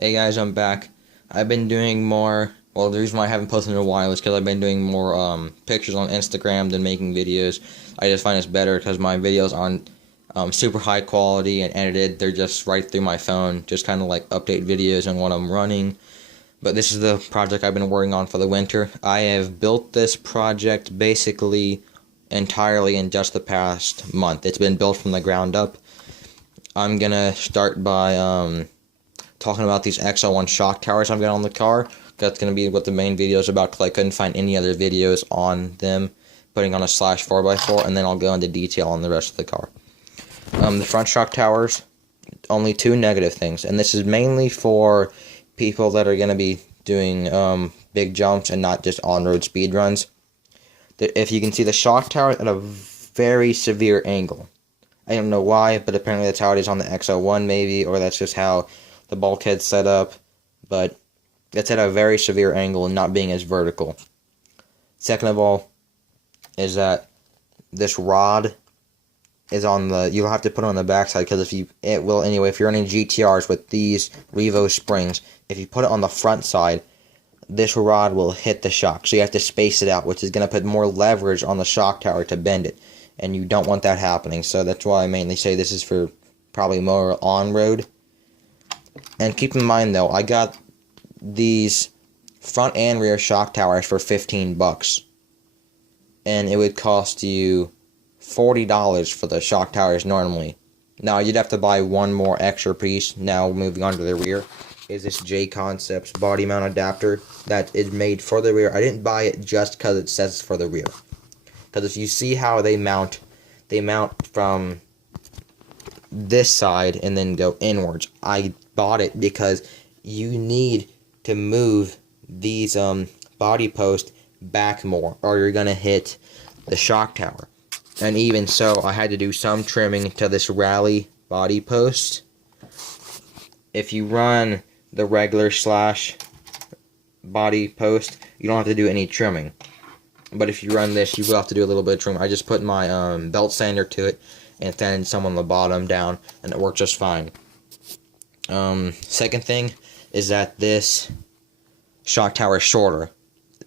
Hey guys, I'm back. I've been doing more. Well, the reason why I haven't posted in a while is because I've been doing more pictures on Instagram than making videos. I just find it's better because my videos aren't super high quality and edited. They're just right through my phone, just kind of like update videos and what I'm running. But this is the project I've been working on for the winter. I have built this project basically entirely in just the past month. It's been built from the ground up. I'm gonna start by talking about these Xo1 shock towers I've got on the car. That's going to be what the main video is about because I couldn't find any other videos on them. Putting on a slash 4x4, and then I'll go into detail on the rest of the car. The front shock towers, only two negative things, and this is mainly for people that are going to be doing big jumps and not just on-road speed runs. If you can see the shock tower at a very severe angle. I don't know why, but apparently that's how it is on the Xo1 maybe, or that's just how the bulkhead's set up, but it's at a very severe angle and not being as vertical. Second of all, is that this rod is on the, you'll have to put it on the backside because it will anyway, if you're running GTRs with these revo springs, if you put it on the front side, this rod will hit the shock, so you have to space it out, which is going to put more leverage on the shock tower to bend it, and you don't want that happening, so that's why I mainly say this is for probably more on-road. And keep in mind though, I got these front and rear shock towers for $15. And it would cost you $40 for the shock towers normally. Now you'd have to buy one more extra piece. Now moving on to the rear is this J Concepts body mount adapter that is made for the rear. I didn't buy it just because it says it's for the rear. Because if you see how they mount from this side and then go inwards. I bought it because you need to move these body posts back more or you're gonna hit the shock tower. And even so, I had to do some trimming to this rally body post. If you run the regular slash body post, you don't have to do any trimming. But if you run this, you will have to do a little bit of trimming. I just put my belt sander to it and then some on the bottom down, and it worked just fine. Second thing is that this shock tower is shorter.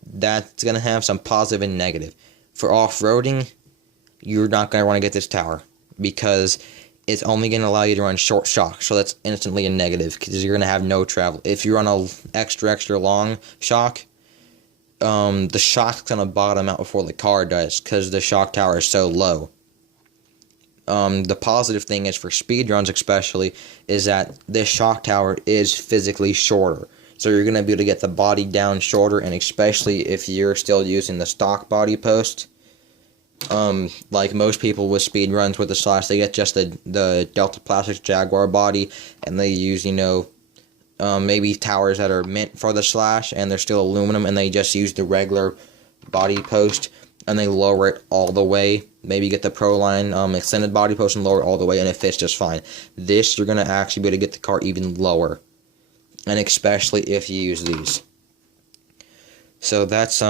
That's going to have some positive and negative. For off-roading, you're not going to want to get this tower because it's only going to allow you to run short shocks, so that's instantly a negative because you're going to have no travel. If you run a extra long shock, the shock's going to bottom out before the car does because the shock tower is so low. The positive thing is for speed runs especially is that this shock tower is physically shorter. So you're going to be able to get the body down shorter, and especially if you're still using the stock body post. Like most people with speed runs with the slash, they get just the Delta Plastics Jaguar body, and they use, maybe towers that are meant for the slash, and they're still aluminum, and they just use the regular body post, and they lower it all the way. Maybe get the Pro Line extended body post and lower it all the way, and it fits just fine. This, you're going to actually be able to get the car even lower, and especially if you use these. So that's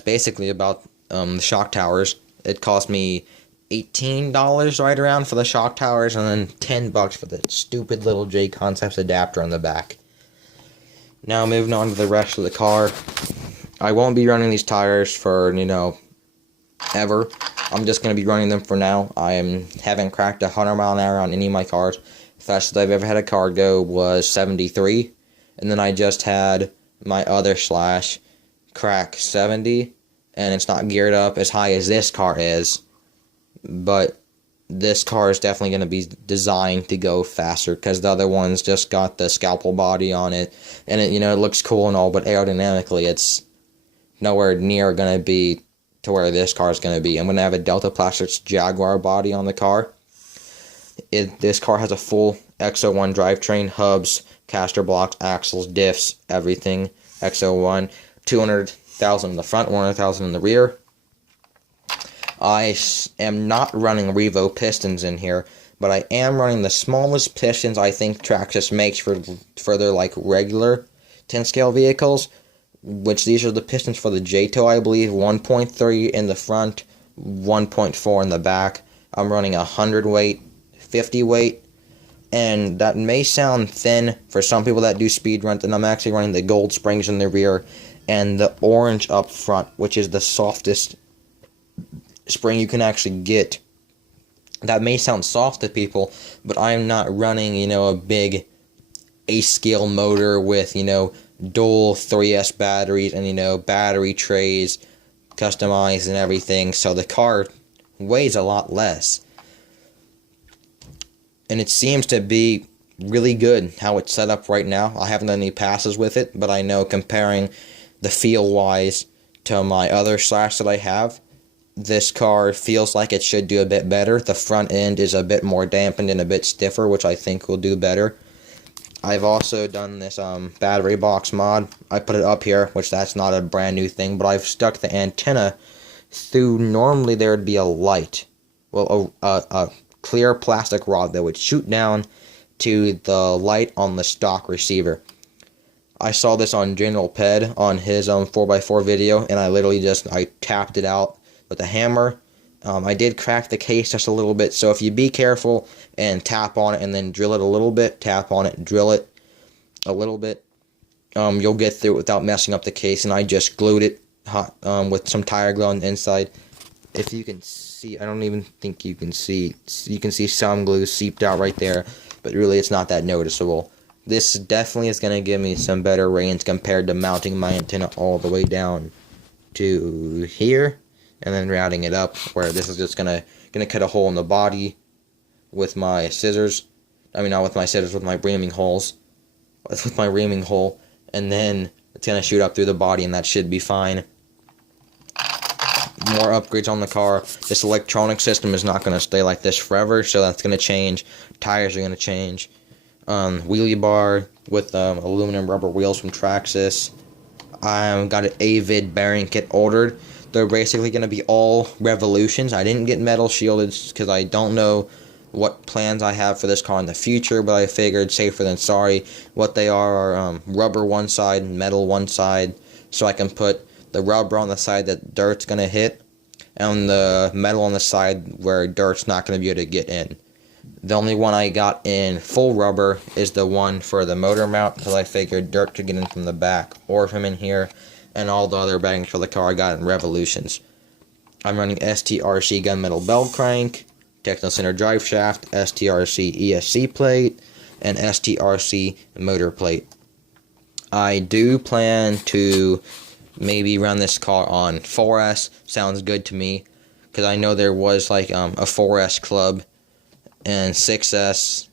basically about the shock towers. It cost me $18 right around for the shock towers, and then $10 for the stupid little J Concepts adapter on the back. Now moving on to the rest of the car. I won't be running these tires for, ever. I'm just going to be running them for now. I haven't cracked 100 mile an hour on any of my cars. The fastest I've ever had a car go was 73. And then I just had my other slash crack 70. And it's not geared up as high as this car is. But this car is definitely going to be designed to go faster because the other one's just got the scalpel body on it. And it, it looks cool and all, but aerodynamically it's nowhere near going to be to where this car is going to be. I'm going to have a Delta Plastics Jaguar body on the car. This car has a full Xo1 drivetrain, hubs, caster blocks, axles, diffs, everything. Xo1, 200,000 in the front, 100,000 in the rear. I am not running revo pistons in here, but I am running the smallest pistons I think Traxxas makes for their regular 10 scale vehicles. Which these are the pistons for the J-Tow, I believe. 1.3 in the front, 1.4 in the back. I'm running 100 weight, 50 weight, And that may sound thin for some people that do speed runs, and I'm actually running the gold springs in the rear and the orange up front, which is the softest spring you can actually get. That may sound soft to people, but I'm not running, a big A-scale motor with, dual 3S batteries and, battery trays customized and everything, so the car weighs a lot less. And it seems to be really good how it's set up right now. I haven't done any passes with it, but I know comparing the feel-wise to my other Slash that I have, this car feels like it should do a bit better. The front end is a bit more dampened and a bit stiffer, which I think will do better. I've also done this battery box mod. I put it up here, which that's not a brand new thing, but I've stuck the antenna through. Normally there would be a light, well, a clear plastic rod that would shoot down to the light on the stock receiver. I saw this on General Ped on his 4x4 video, and I literally I tapped it out with a hammer. I did crack the case just a little bit, so if you be careful and tap on it and then drill it a little bit, tap on it, drill it a little bit, you'll get through it without messing up the case. And I just glued it hot with some tire glue on the inside. If you can see, I don't even think you can see some glue seeped out right there, but really it's not that noticeable. This definitely is going to give me some better range compared to mounting my antenna all the way down to here and then routing it up, where this is just gonna cut a hole in the body with my scissors. I mean, not with my scissors, with my reaming holes. With my reaming hole, and then it's gonna shoot up through the body, and that should be fine. More upgrades on the car. This electronic system is not gonna stay like this forever, so that's gonna change. Tires are gonna change. Wheelie bar with aluminum rubber wheels from Traxxas. I got an Avid bearing kit ordered. They're basically going to be all revolutions. I didn't get metal shielded because I don't know what plans I have for this car in the future, but I figured safer than sorry. What they are rubber one side and metal one side, so I can put the rubber on the side that dirt's going to hit and the metal on the side where dirt's not going to be able to get in. The only one I got in full rubber is the one for the motor mount, because I figured dirt could get in from the back or from in here. And all the other baggings for the car I got in revolutions. I'm running STRC gunmetal bell crank, Techno Center drive shaft, STRC ESC plate, and STRC motor plate. I do plan to maybe run this car on 4S. Sounds good to me, because I know there was like a 4S club and 6S.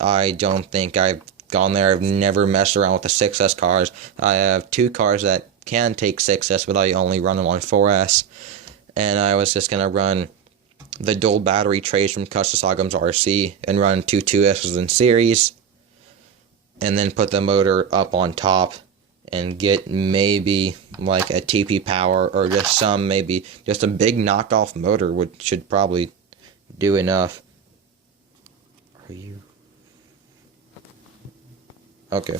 I don't think I've gone there. I've never messed around with the 6S cars. I have two cars that can take 6S, but I only run them on 4S. And I was just going to run the dual battery trays from Custom Sagums RC and run two 2Ss in series, and then put the motor up on top and get maybe like a TP power or just just a big knockoff motor, which should probably do enough. Are you? Okay.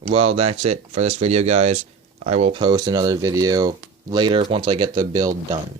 Well, that's it for this video, guys. I will post another video later once I get the build done.